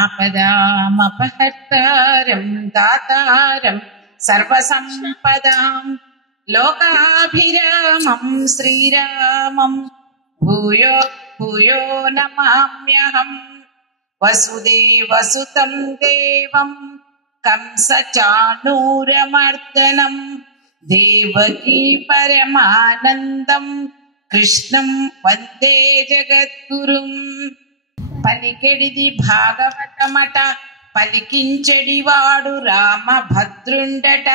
ఆపదామపహర్తారం దాతారం సర్వసంపదాం లోకాభిరామం శ్రీరామం భూయో భూయో నమామ్యహం. వసుదేవసుతం దేవం కంసచాణూరమర్దనం దేవకీ పరమానందం కృష్ణం వందే జగద్గురుం. పలికెడిది భాగవతమట పలికించెడివాడు రామభద్రుండట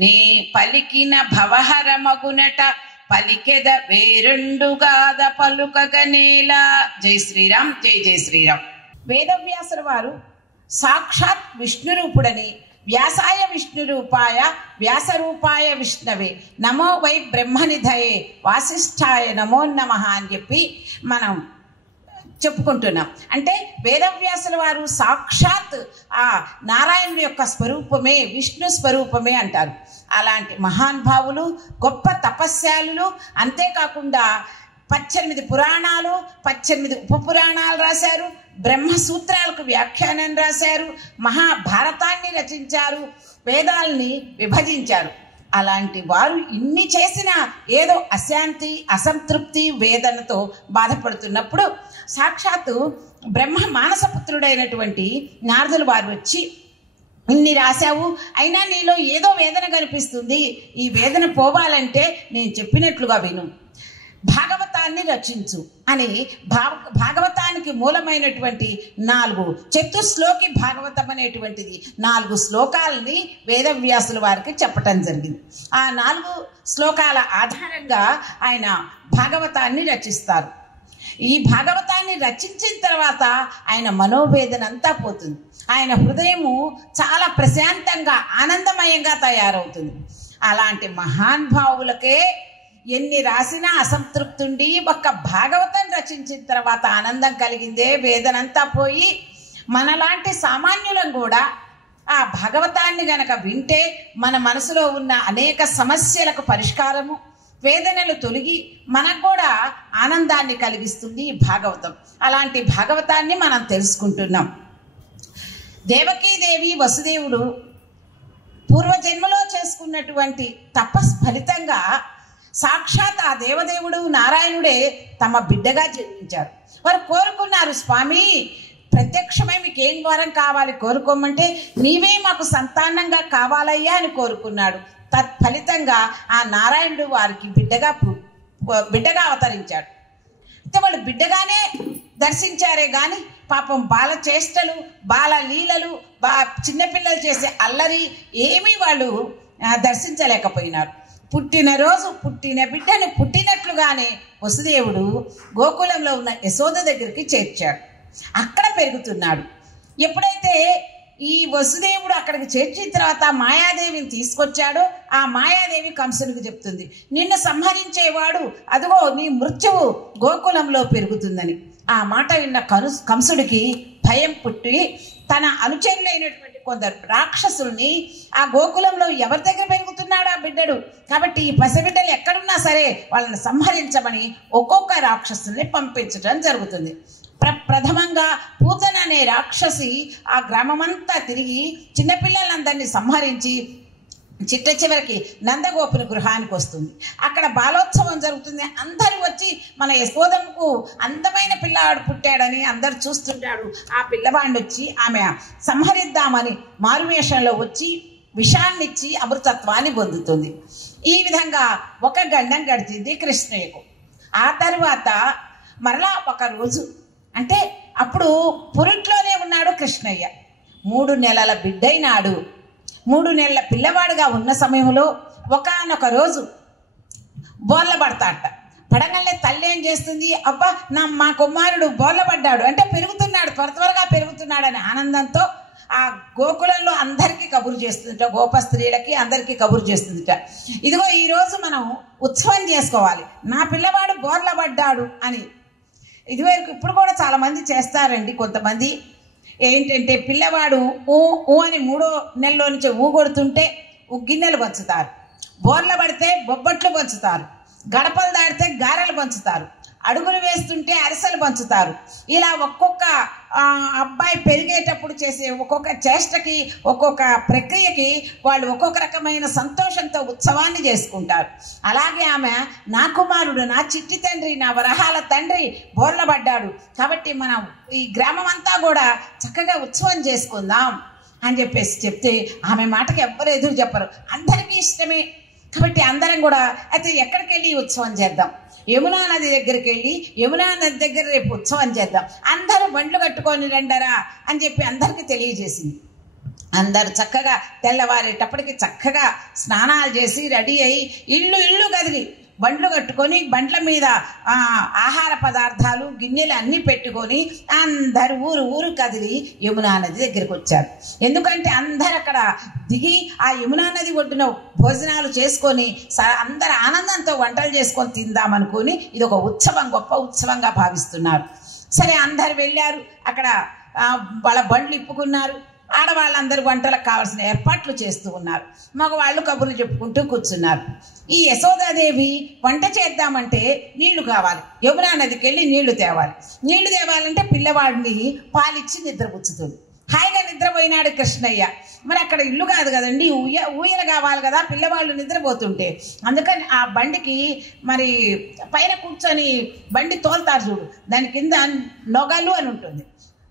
నే పలికిన భవహరమగునట పలికెద వేరుండుగాద పలుకగనేలా. జై శ్రీరామ్, జై జై శ్రీరామ్. వేదవ్యాసుల వారు సాక్షాత్ విష్ణురూపుడని వ్యాసాయ విష్ణురూపాయ వ్యాసరూపాయ విష్ణవే నమో వై బ్రహ్మనిధయే వాసిష్ఠాయ నమో నమః అని చెప్పి మనం చెప్పుకుంటున్నాం. అంటే వేదవ్యాసుల వారు సాక్షాత్ ఆ నారాయణుడి యొక్క స్వరూపమే, విష్ణు స్వరూపమే అంటారు. అలాంటి మహానుభావులు, గొప్ప తపస్యాలులు, అంతేకాకుండా 18 పురాణాలు, 18 ఉపపురాణాలు రాశారు, బ్రహ్మసూత్రాలకు వ్యాఖ్యానం రాశారు, మహాభారతాన్ని రచించారు, వేదాల్ని విభజించారు. అలాంటి వారు ఇన్ని చేసిన ఏదో అశాంతి, అసంతృప్తి, వేదనతో బాధపడుతున్నప్పుడు సాక్షాత్తు బ్రహ్మ మానసపుత్రుడైనటువంటి నారదుల వారు వచ్చి, ఇన్ని రాశావు అయినా నీలో ఏదో వేదన కనిపిస్తుంది, ఈ వేదన పోవాలంటే నేను చెప్పినట్లుగా విను, భాగవతాన్ని రచించు అని భాగవతానికి మూలమైనటువంటి 4 చతుశ్లోకి భాగవతం అనేటువంటిది 4 శ్లోకాలని వేదవ్యాసుల వారికి చెప్పటం జరిగింది. ఆ 4 శ్లోకాల ఆధారంగా ఆయన భాగవతాన్ని రచిస్తారు. ఈ భాగవతాన్ని రచించిన తర్వాత ఆయన మనోవేదన అంతా పోతుంది. ఆయన హృదయము చాలా ప్రశాంతంగా, ఆనందమయంగా తయారవుతుంది. అలాంటి మహానుభావులకే ఎన్ని రాసినా అసంతృప్తి ఉండి ఒక్క భాగవతం రచించిన తర్వాత ఆనందం కలిగిందే, వేదనంతా పోయి మనలాంటి సామాన్యులం కూడా ఆ భాగవతాన్ని గనక వింటే మన మనసులో ఉన్న అనేక సమస్యలకు పరిష్కారము, వేదనలు తొలగి మనకు కూడా ఆనందాన్ని కలిగిస్తుంది ఈ భాగవతం. అలాంటి భాగవతాన్ని మనం తెలుసుకుంటున్నాం. దేవకీదేవి వసుదేవుడు పూర్వజన్మలో చేసుకున్నటువంటి తపస్ ఫలితంగా సాక్షాత్ ఆ దేవదేవుడు నారాయణుడే తమ బిడ్డగా జన్మించారు. వారు కోరుకున్నారు, స్వామి ప్రత్యక్షమై మీకు ఏం వరం కావాలి కోరుకోమంటే నీవే మాకు సంతానంగా కావాలయ్యా అని కోరుకున్నాడు. తత్ఫలితంగా ఆ నారాయణుడు వారికి బిడ్డగా అవతరించాడు. అయితే వాళ్ళు బిడ్డగానే దర్శించారే కానీ పాపం బాల చేష్టలు, బాల లీలలు, చిన్నపిల్లలు చేసే అల్లరి ఏమీ వాళ్ళు దర్శించలేకపోయినారు. పుట్టినరోజు పుట్టిన బిడ్డను పుట్టినట్లుగానే వసుదేవుడు గోకులంలో ఉన్న యశోద దగ్గరికి చేర్చాడు. అక్కడ పెరుగుతున్నాడు. ఎప్పుడైతే ఈ వసుదేవుడు అక్కడికి చేర్చిన తర్వాత మాయాదేవిని తీసుకొచ్చాడో ఆ మాయాదేవి కంసునికి చెప్తుంది, నిన్ను సంహరించేవాడు అదిగో నీ మృత్యువు గోకులంలో పెరుగుతుందని. ఆ మాట విన్న కంసుడికి భయం పుట్టి తన అనుచరులైనటువంటి కొందరు రాక్షసుల్ని ఆ గోకులంలో ఎవరి దగ్గర పెరుగుతున్నాడు ఆ బిడ్డడు కాబట్టి ఈ పసిబిడ్డలు ఎక్కడున్నా సరే వాళ్ళని సంహరించమని ఒక్కొక్క రాక్షసుల్ని పంపించడం జరుగుతుంది. ప్రథమంగా పూతన అనే రాక్షసి ఆ గ్రామమంతా తిరిగి చిన్నపిల్లలందరినీ సంహరించి చిట్ట చివరికి నందగోపుని గృహానికి వస్తుంది. అక్కడ బాలోత్సవం జరుగుతుంది. అందరూ వచ్చి మన యశోదమ్మకు అందమైన పిల్లవాడు పుట్టాడని అందరు చూస్తుంటాడు. ఆ పిల్లవాడిని వచ్చి ఆమె సంహరిద్దామని మారువేషంలో వచ్చి విషాన్నిచ్చి అమృతత్వాన్ని పొందుతుంది. ఈ విధంగా ఒక గండం గడిచింది కృష్ణయ్యకు. ఆ తర్వాత మరలా ఒక రోజు, అంటే అప్పుడు పురిట్లోనే ఉన్నాడు కృష్ణయ్య. 3 నెలల బిడ్డైనాడు. 3 నెలల పిల్లవాడుగా ఉన్న సమయంలో ఒకానొక రోజు బోర్ల పడతాట. పడగలనే తల్లి ఏం చేస్తుంది, అబ్బా మా కుమారుడు బోర్ల పడ్డాడు అంటే పెరుగుతున్నాడు, త్వరగా పెరుగుతున్నాడని ఆనందంతో ఆ గోకులంలో అందరికీ కబురు చేస్తుందిట, గోప స్త్రీలకి అందరికీ కబురు చేస్తుందిట. ఇదిగో ఈరోజు మనం ఉత్సవం చేసుకోవాలి, నా పిల్లవాడు బోర్ల పడ్డాడు అని. ఇదివరకు ఇప్పుడు కూడా చాలా మంది చేస్తారండి. కొంతమంది ఏంటంటే పిల్లవాడు ఊ అని 3వ నెలలో నుంచి కొడుతుంటే గిన్నెలు పంచుతారు, బోర్ల పడితే బొబ్బట్లు పంచుతారు, గడపలు దాడితే గారెలు పంచుతారు. అడుగులు వేస్తుంటే అరిసెలు పంచుతారు. ఇలా ఒక్కొక్క అబ్బాయి పెరిగేటప్పుడు చేసే ఒక్కొక్క చేష్టకి, ఒక్కొక్క ప్రక్రియకి వాళ్ళు ఒక్కొక్క రకమైన సంతోషంతో ఉత్సవాన్ని చేసుకుంటారు. అలాగే ఆమె నా కుమారుడు, నా చిట్టి తండ్రి, నా వరహాల తండ్రి బోర్లబడ్డాడు, కాబట్టి మనం ఈ గ్రామం అంతా కూడా చక్కగా ఉత్సవం చేసుకుందాం అని చెప్పేసి చెప్తే ఆమె మాటకి ఎవ్వరు ఎదురు చెప్పరు, అందరికీ ఇష్టమే. కాబట్టి అందరం కూడా అయితే ఎక్కడికి వెళ్ళి ఉత్సవం చేద్దాం, యమునా నది దగ్గరికి వెళ్ళి యమునా నది దగ్గర రేపు ఉత్సవం చేద్దాం, అందరూ బండ్లు కట్టుకొని రండరా అని చెప్పి అందరికీ తెలియజేసింది. అందరు చక్కగా తెల్లవారేటప్పటికి చక్కగా స్నానాలు చేసి రెడీ అయ్యి ఇల్లు కదిలి బండ్లు కట్టుకొని బండ్ల మీద ఆహార పదార్థాలు గిన్నెలు అన్నీ పెట్టుకొని అందరు ఊరు కదిలి యమునా నది దగ్గరికి వచ్చారు. ఎందుకంటే అందరు అక్కడ దిగి ఆ యమునా నది ఒడ్డున భోజనాలు చేసుకొని అందరు ఆనందంతో వంటలు చేసుకొని తిందామనుకొని ఇది ఒక ఉత్సవం, గొప్ప ఉత్సవంగా భావిస్తున్నారు. సరే అందరు వెళ్ళారు, అక్కడ వాళ్ళ బండ్లు ఇప్పుకున్నారు. ఆడవాళ్ళందరూ వంటలకు కావాల్సిన ఏర్పాట్లు చేస్తూ ఉన్నారు, మగవాళ్ళు కబుర్లు చెప్పుకుంటూ కూర్చున్నారు. ఈ యశోదాదేవి వంట చేద్దామంటే నీళ్లు కావాలి, యమునా నదికి వెళ్ళి నీళ్లు తేవాలి. నీళ్లు తేవాలంటే పిల్లవాడిని పాలిచ్చి నిద్రపుచ్చుతుంది. హాయిగా నిద్రపోయినాడు కృష్ణయ్య. మరి అక్కడ ఇల్లు కాదు కదండి, ఊయల కావాలి కదా పిల్లవాళ్ళు నిద్రపోతుంటే. అందుకని ఆ బండికి మరి పైన కూర్చొని బండి తోలుతారు చూడు, దాని కింద నొగలు అని ఉంటుంది,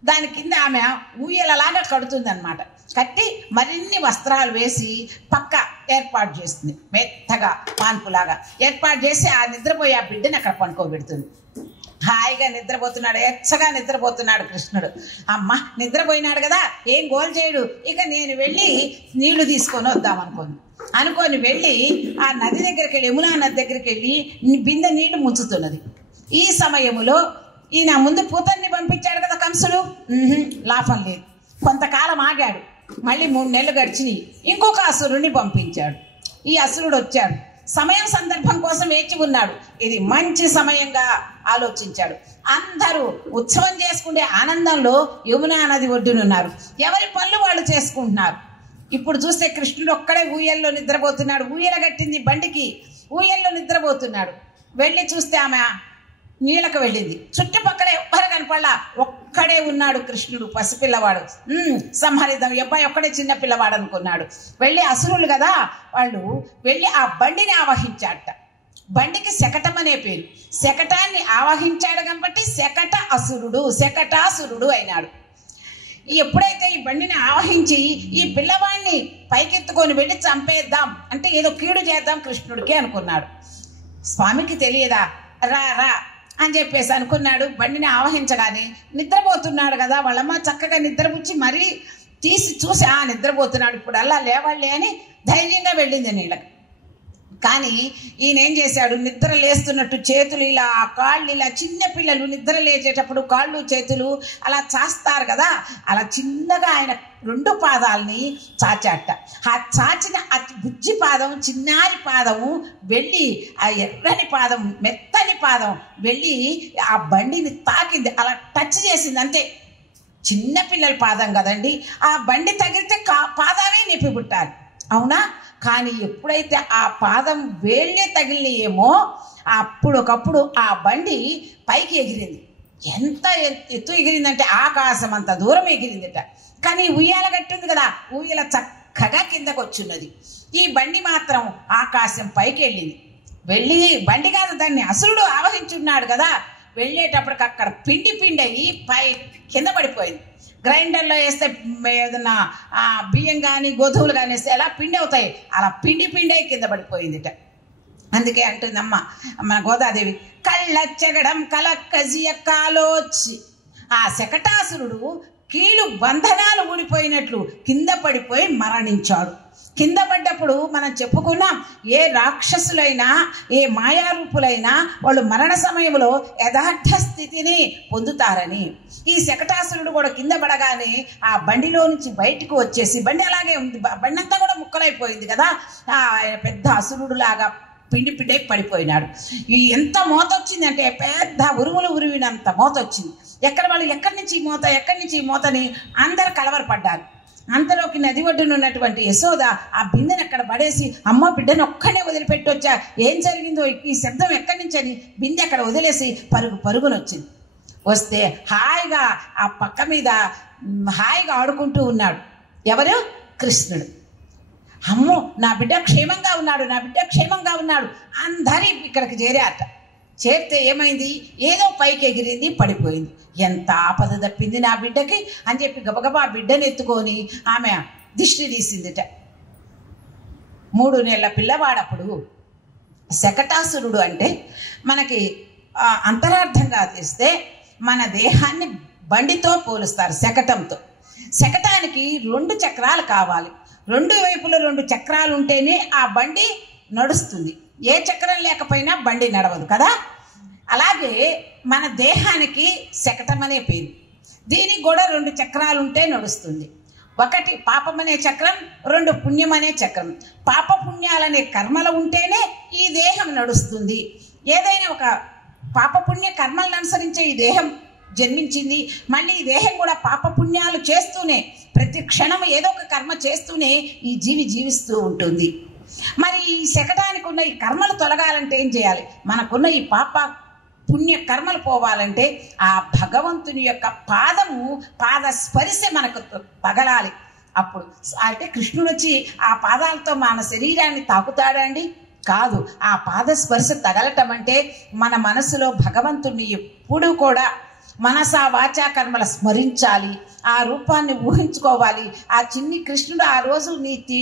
దాని కింద ఆమె ఊయలలాగా కడుతుంది అనమాట. కట్టి మరిన్ని వస్త్రాలు వేసి పక్క ఏర్పాటు చేస్తుంది, మెత్తగా పాన్పులాగా ఏర్పాటు చేసి ఆ నిద్రపోయి ఆ బిడ్డని అక్కడ పడుకోబెడుతుంది. హాయిగా నిద్రపోతున్నాడు, ఎచ్చగా నిద్రపోతున్నాడు కృష్ణుడు. అమ్మ నిద్రపోయినాడు కదా, ఏం గోల్ చేయడు, ఇక నేను వెళ్ళి నీళ్లు తీసుకొని వద్దాం అనుకొని వెళ్ళి ఆ నది దగ్గరికి వెళ్ళి యమునా నది దగ్గరికి వెళ్ళి బిందె నీళ్లు ముంచుతున్నది. ఈ సమయంలో ఈయన ముందు పూతన్ని పంపించాడు కదా కంసుడు, లాభం లేదు. కొంతకాలం ఆగాడు, మళ్ళీ 3 నెలలు గడిచినాయి, ఇంకొక అసురుణ్ణి పంపించాడు. ఈ అసురుడు వచ్చాడు, సమయం సందర్భం కోసం వేచి ఉన్నాడు. ఇది మంచి సమయంగా ఆలోచించాడు. అందరూ ఉత్సవం చేసుకుంటే ఆనందంలో యమునా నది ఒడ్డునున్నారు, ఎవరి పనులు వాళ్ళు చేసుకుంటున్నారు. ఇప్పుడు చూస్తే కృష్ణుడు ఒక్కడే ఊయల్లో నిద్రపోతున్నాడు, ఊయల కట్టింది బండికి, ఊయల్లో నిద్రపోతున్నాడు. వెళ్ళి చూస్తే ఆమె నీళ్ళకు వెళ్ళింది, చుట్టుపక్కల ఎవ్వరు కనపడలా, ఒక్కడే ఉన్నాడు కృష్ణుడు, పసిపిల్లవాడు. సంహరిద్దాం, అబ్బాయి ఒక్కడే చిన్న పిల్లవాడు అనుకున్నాడు. వెళ్ళి అసురులు కదా వాళ్ళు, వెళ్ళి ఆ బండిని ఆవహించాడట. బండికి శకటం అనే పేరు, శకటాన్ని ఆవహించాడు కాబట్టి శకట అసురుడు, శకటాసురుడు అయినాడు. ఎప్పుడైతే ఈ బండిని ఆవహించి ఈ పిల్లవాడిని పైకెత్తుకొని వెళ్ళి చంపేద్దాం అంటే ఏదో కీడు చేద్దాం కృష్ణుడికి అనుకున్నాడు. స్వామికి తెలియదా, రా రా అని చెప్పేసి అనుకున్నాడు. బండిని ఆవహించగానే నిద్రపోతున్నాడు కదా, వాళ్ళమ్మ చక్కగా నిద్రపుచ్చి మరీ తీసి చూసి నిద్రపోతున్నాడు, ఇప్పుడు అలా లేవాళ్ళే అని ధైర్యంగా వెళ్ళింది నీళ్ళకి. కానీ ఈయన ఏం చేశాడు, నిద్ర లేస్తున్నట్టు చేతులు ఇలా, కాళ్ళు ఇలా, చిన్న పిల్లలు నిద్ర లేచేటప్పుడు కాళ్ళు చేతులు అలా చాస్తారు కదా, అలా చిన్నగా ఆయన 2 పాదాలని చాచాట. ఆ చాచిన అతి బుజ్జి పాదం, చిన్నారి పాదము వెళ్ళి ఆ ఎర్రని పాదం, మెత్తని పాదం వెళ్ళి ఆ బండిని తాకింది, అలా టచ్ చేసింది అంతే. చిన్నపిల్లల పాదం కదండి, ఆ బండి తగిలితే పాదమే నొప్పి పుట్టాలి, అవునా? కానీ ఎప్పుడైతే ఆ పాదం వేళ్ళే తగిలినాయేమో అప్పుడొకప్పుడు ఆ బండి పైకి ఎగిరింది. ఎంత ఎత్తు ఎగిరిందంటే ఆకాశం అంత దూరం ఎగిరిందట. కానీ ఉయ్యాల కట్టింది కదా, ఊయల చక్కగా కిందకు వచ్చున్నది. ఈ బండి మాత్రం ఆకాశం పైకి వెళ్ళింది. వెళ్ళి బండి కాదు, దాన్ని అసురుడు ఆవహించున్నాడు కదా, వెళ్ళేటప్పటికి అక్కడ పిండి అయ్యి కింద పడిపోయింది. గ్రైండర్లో వేస్తే ఏదన్నా బియ్యం కానీ గోధుమలు కానీ వేస్తే ఎలా పిండి అవుతాయి, అలా పిండి అయి కింద పడిపోయిందిట. అందుకే అంటుందమ్మ మన గోదాదేవి, కళ్ళచ్చగడం కలక్కజియ కాలోచి. ఆ శకటాసురుడు కీలు బంధనాలు ఊడిపోయినట్లు కింద పడిపోయి మరణించాడు. కింద పడ్డప్పుడు మనం చెప్పుకున్నాం, ఏ రాక్షసులైనా ఏ మాయారూపులైనా వాళ్ళు మరణ సమయంలో యథార్థ స్థితిని పొందుతారని. ఈ శకటాసురుడు కూడా కింద పడగానే ఆ బండిలో నుంచి బయటకు వచ్చేసి, బండి అలాగే ఉంది, బండి అంతా కూడా ముక్కలైపోయింది కదా, ఆయన పెద్ద అసురుడు లాగా పిండి పడిపోయినాడు. ఎంత మోత వచ్చిందంటే పెద్ద ఉరుములు ఉరివినంత మోత వచ్చింది. వాళ్ళు ఎక్కడి నుంచి ఈ మోతని అందరు కలవరపడ్డారు. అంతలోకి నది ఒడ్డున ఉన్నటువంటి యశోద ఆ బిందెను అక్కడ పడేసి, అమ్మ బిడ్డను ఒక్కడే వదిలిపెట్టొచ్చా, ఏం జరిగిందో, ఈ శబ్దం ఎక్కడి నుంచి అని బిందె అక్కడ వదిలేసి పరుగునొచ్చింది. వస్తే హాయిగా ఆ పక్క మీద హాయిగా ఆడుకుంటూ ఉన్నాడు. ఎవరు? కృష్ణుడు. అమ్మో నా బిడ్డ క్షేమంగా ఉన్నాడు, నా బిడ్డ క్షేమంగా ఉన్నాడు అందరి ఇక్కడికి చేరాట. చేరితే ఏమైంది, ఏదో పైకి ఎగిరింది, పడిపోయింది. ఎంత ఆపద తప్పింది నా బిడ్డకి అని చెప్పి గబగబా బిడ్డను ఎత్తుకొని ఆమె దిష్టి తీసిందిట. 3 నెలల పిల్లవాడప్పుడు. శకటాసురుడు అంటే మనకి అంతరార్థంగా తీస్తే మన దేహాన్ని బండితో పోలుస్తారు, శకటంతో. శకటానికి 2 చక్రాలు కావాలి, 2 వైపులు 2 చక్రాలు ఉంటేనే ఆ బండి నడుస్తుంది. ఏ చక్రం లేకపోయినా బండి నడవదు కదా. అలాగే మన దేహానికి శకటం అనే పేరు. దీనికి కూడా 2 చక్రాలు ఉంటే నడుస్తుంది. ఒకటి పాపం అనే చక్రం, 2 పుణ్యం అనే చక్రం. పాప పుణ్యాలనే కర్మలు ఉంటేనే ఈ దేహం నడుస్తుంది. ఏదైనా ఒక పాపపుణ్య కర్మలను అనుసరించే ఈ దేహం జన్మించింది. మళ్ళీ ఈ దేహం కూడా పాపపుణ్యాలు చేస్తూనే, ప్రతి క్షణం ఏదో ఒక కర్మ చేస్తూనే ఈ జీవి జీవిస్తూ ఉంటుంది. మరి ఈ శకటానికి ఉన్న ఈ కర్మలు తొలగాలంటే ఏం చేయాలి? మనకున్న ఈ పాప పుణ్య కర్మలు పోవాలంటే ఆ భగవంతుని యొక్క పాద స్పర్శ మనకు తగలాలి. అప్పుడు అంటే కృష్ణుడు వచ్చి ఆ పాదాలతో మన శరీరాన్ని తాకుతాడండి? కాదు. ఆ పాద స్పర్శ తగలటం అంటే మన మనసులో భగవంతుణ్ణి ఎప్పుడూ కూడా మనసా వాచా కర్మల స్మరించాలి, ఆ రూపాన్ని ఊహించుకోవాలి. ఆ చిన్ని కృష్ణుడు ఆ రోజు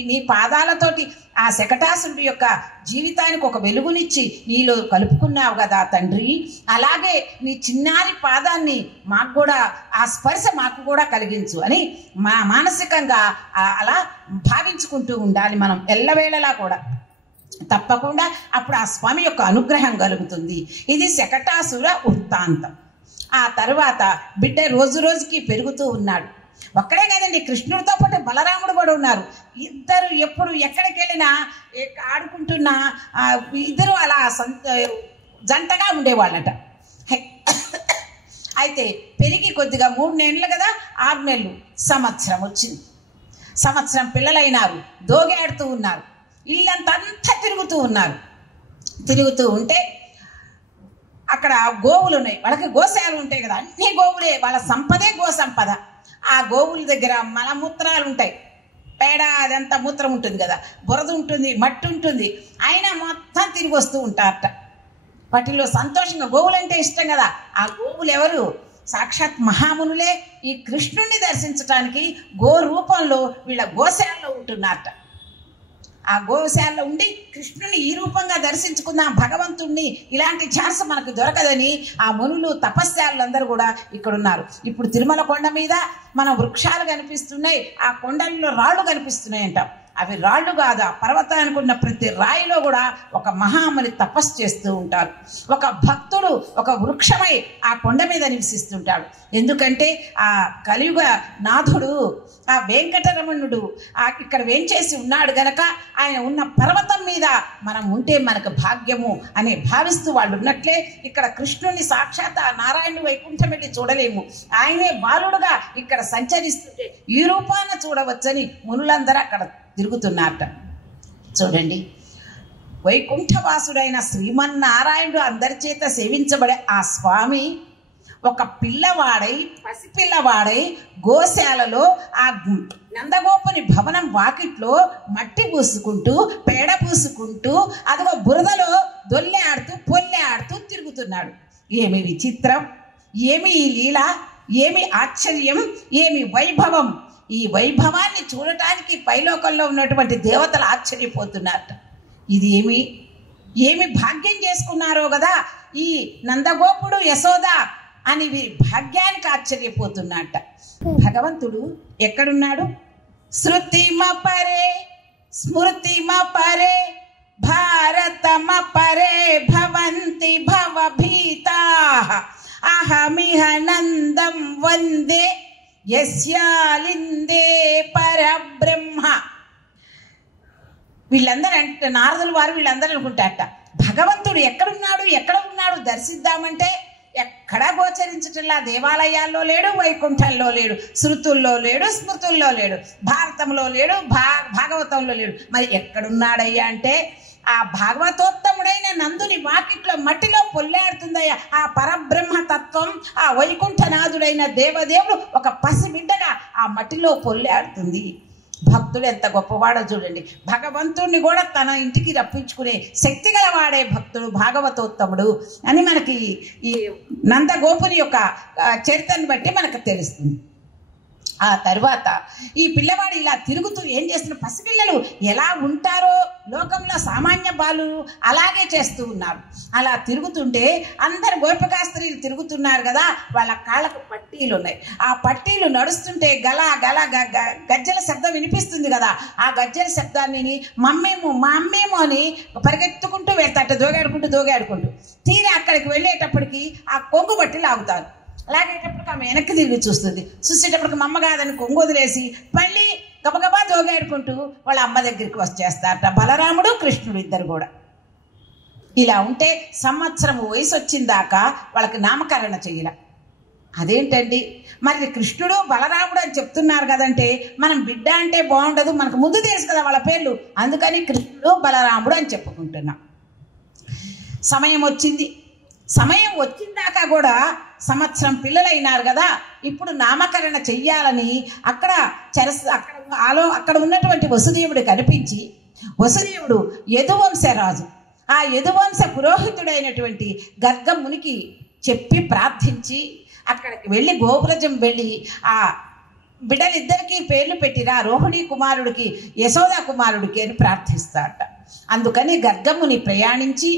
నీ పాదాలతోటి ఆ శకటాసురుడి యొక్క జీవితానికి ఒక వెలుగునిచ్చి నీలో కలుపుకున్నావు కదా తండ్రి, అలాగే నీ చిన్నారి పాదాన్ని మాకు కూడా, ఆ స్పర్శ మాకు కూడా కలిగించు అని మానసికంగా అలా భావించుకుంటూ ఉండాలి మనం ఎల్లవేళలా కూడా. తప్పకుండా అప్పుడు ఆ స్వామి యొక్క అనుగ్రహం కలుగుతుంది. ఇది శకటాసుర వృత్తాంతం. ఆ తరువాత బిడ్డ రోజు రోజుకి పెరుగుతూ ఉన్నాడు. ఒక్కడే కదండి, కృష్ణుడితో పాటు బలరాముడు కూడా ఉన్నారు. ఇద్దరు ఎప్పుడు ఎక్కడికి వెళ్ళినా ఆడుకుంటున్నా ఇద్దరు అలా జంటగా ఉండేవాళ్ళట. అయితే పెరిగి కొద్దిగా 3 నెలలు కదా, 6 నెలలు, సంవత్సరం వచ్చింది. సంవత్సరం పిల్లలైనారు, దోగాడుతూ ఉన్నారు, ఇల్లంతా తిరుగుతూ ఉన్నారు. తిరుగుతూ ఉంటే అక్కడ గోవులు ఉన్నాయి, వాళ్ళకి గోశాలు ఉంటాయి కదా, అన్ని గోవులే, వాళ్ళ సంపదే గోసంపద. ఆ గోవుల దగ్గర మలమూత్రాలు ఉంటాయి, పేడ అదంతా మూత్రం ఉంటుంది కదా, బురద ఉంటుంది, మట్టి ఉంటుంది, అయినా మొత్తం తిరిగి వస్తూ ఉంటారట. వాటిలో సంతోషంగా, గోవులంటే ఇష్టం కదా. ఆ గోవులు ఎవరు? సాక్షాత్ మహామునులే. ఈ కృష్ణుణ్ణి దర్శించడానికి గో రూపంలో వీళ్ళ గోశాలలో ఉంటున్నారట. ఆ గోశాలలో ఉండి కృష్ణుని ఈ రూపంగా దర్శించుకుందాం భగవంతుణ్ణి, ఇలాంటి ఛాన్స్ మనకు దొరకదని ఆ మునులు తపస్యాలందరూ కూడా ఇక్కడ ఉన్నారు. ఇప్పుడు తిరుమల కొండ మీద మన వృక్షాలు కనిపిస్తున్నాయి, ఆ కొండల్లో రాళ్ళు కనిపిస్తున్నాయంట. అవి రాళ్ళు కాదా, పర్వతానికి ఉన్న ప్రతి రాయిలో కూడా ఒక మహాముని తపస్సు చేస్తూ ఉంటారు. ఒక భక్తుడు ఒక వృక్షమై ఆ కొండ మీద నివసిస్తుంటాడు. ఎందుకంటే ఆ కలియుగ నాథుడు, ఆ వెంకటరమణుడు ఇక్కడ వేంచేసి ఉన్నాడు గనక ఆయన ఉన్న పర్వతం మీద మనం ఉంటే మనకు భాగ్యము అని భావిస్తూ వాళ్ళు ఉన్నట్లే ఇక్కడ కృష్ణుని సాక్షాత్ ఆ నారాయణుడు వైకుంఠం వెళ్ళి చూడలేము, ఆయనే బాలుడుగా ఇక్కడ సంచరిస్తుంటే ఈ రూపాన్ని చూడవచ్చని మునులందరూ అక్కడ తిరుగుతున్నారట. చూడండి, వైకుంఠవాసుడైన శ్రీమన్నారాయణుడు అందరి చేత సేవించబడే ఆ స్వామి ఒక పిల్లవాడై, పసిపిల్లవాడై గోశాలలో ఆ నందగోపుని భవనం వాకిట్లో మట్టి పూసుకుంటూ, పేడ పూసుకుంటూ, అదిగో బురదలో దొల్లె ఆడుతూ పొల్లె ఆడుతూ తిరుగుతున్నాడు. ఏమి విచిత్రం, ఏమి ఈ లీల, ఏమి ఆశ్చర్యం, ఏమి వైభవం. ఈ వైభవాన్ని చూడటానికి పైలోకంలో ఉన్నటువంటి దేవతలు ఆశ్చర్యపోతున్నారట. ఇది ఏమి భాగ్యం చేసుకున్నారో కదా ఈ నందగోపుడు యశోద అని వీరి భాగ్యానికి ఆశ్చర్యపోతున్నట్ట. భగవంతుడు ఎక్కడున్నాడు? శృతిమ పరే స్మృతిమ పరే భారతమ పరే భవంతి భవభీతాః అహమిహ నందం వందే యస్యాలిందే పరబ్రహ్మ. వీళ్ళందరూ అంటే నారదుల వారు వీళ్ళందరూ అనుకుంటారట, భగవంతుడు ఎక్కడ ఉన్నాడు దర్శిద్దామంటే ఎక్కడా గోచరించటంలా. దేవాలయాల్లో లేడు, వైకుంఠంలో లేడు, శృతుల్లో లేడు, స్మృతుల్లో లేడు, భారతంలో లేడు, భాగవతంలో లేడు. మరి ఎక్కడున్నాడయ్యా అంటే ఆ భాగవతోత్తముడైన నందుని వాకిట్లో మట్టిలో పొల్లాడుతుందయ్యా ఆ పరబ్రహ్మ తత్వం. ఆ వైకుంఠనాథుడైన దేవదేవుడు ఒక పసిబిడ్డగా ఆ మట్టిలో పొల్లాడుతుంది. భక్తుడు ఎంత గొప్పవాడో చూడండి. భగవంతుడిని కూడా తన ఇంటికి రప్పించుకునే శక్తి గలవాడే భక్తుడు, భాగవతోత్తముడు అని మనకి ఈ నందగోపుని యొక్క చరిత్రను బట్టి మనకు తెలుస్తుంది. ఆ తర్వాత ఈ పిల్లవాడు ఇలా తిరుగుతూ ఏం చేస్తున్న, పసిపిల్లలు ఎలా ఉంటారో లోకంలో సామాన్య బాలురు అలాగే చేస్తూ ఉన్నారు. అలా తిరుగుతుంటే అందరు గోపికా స్త్రీలు తిరుగుతున్నారు కదా, వాళ్ళ కాళ్ళకు పట్టీలు ఉన్నాయి. ఆ పట్టీలు నడుస్తుంటే గల గల గజ్జల శబ్దం వినిపిస్తుంది కదా. ఆ గజ్జల శబ్దాన్ని మమ్మేమో మా అమ్మేమో అని పరిగెత్తుకుంటూ వెళ్తాట, దోగాడుకుంటూ తీరా అక్కడికి వెళ్ళేటప్పటికి ఆ కొంగు బట్టి లాగుతారు. లాగేటప్పటికి ఆమె వెనక్కి తిరిగి చూస్తుంది. చూసేటప్పటికి మమ్మ కాదని కొంగు వదిలేసి మళ్ళీ గబగబా దోగాడుకుంటూ వాళ్ళ అమ్మ దగ్గరికి వచ్చేస్తారట బలరాముడు కృష్ణుడు ఇద్దరు కూడా. ఇలా ఉంటే సంవత్సరం వయసు వచ్చిందాకా వాళ్ళకి నామకరణ చెయ్యాల. అదేంటండి మరి కృష్ణుడు బలరాముడు అని చెప్తున్నారు కదంటే మనం బిడ్డ అంటే బాగుండదు, మనకు ముందు తెలుసు కదా వాళ్ళ పేర్లు, అందుకని కృష్ణుడు బలరాముడు అని చెప్పుకుంటున్నాం. సమయం వచ్చింది. సమయం వచ్చిందాకా కూడా సంవత్సరం పిల్లలైనారు కదా, ఇప్పుడు నామకరణ చెయ్యాలని అక్కడ ఉన్నటువంటి వసుదేవుడు కనిపించి, వసుదేవుడు యదువంశరాజు, ఆ యదువంశ పురోహితుడైనటువంటి గర్గమునికి చెప్పి ప్రార్థించి అక్కడికి వెళ్ళి గోపురజం వెళ్ళి ఆ బిడ్డలిద్దరికీ పేర్లు పెట్టిరా, రోహిణి కుమారుడికి యశోదా కుమారుడికి అని ప్రార్థిస్తారట. అందుకని గర్గముని ప్రయాణించి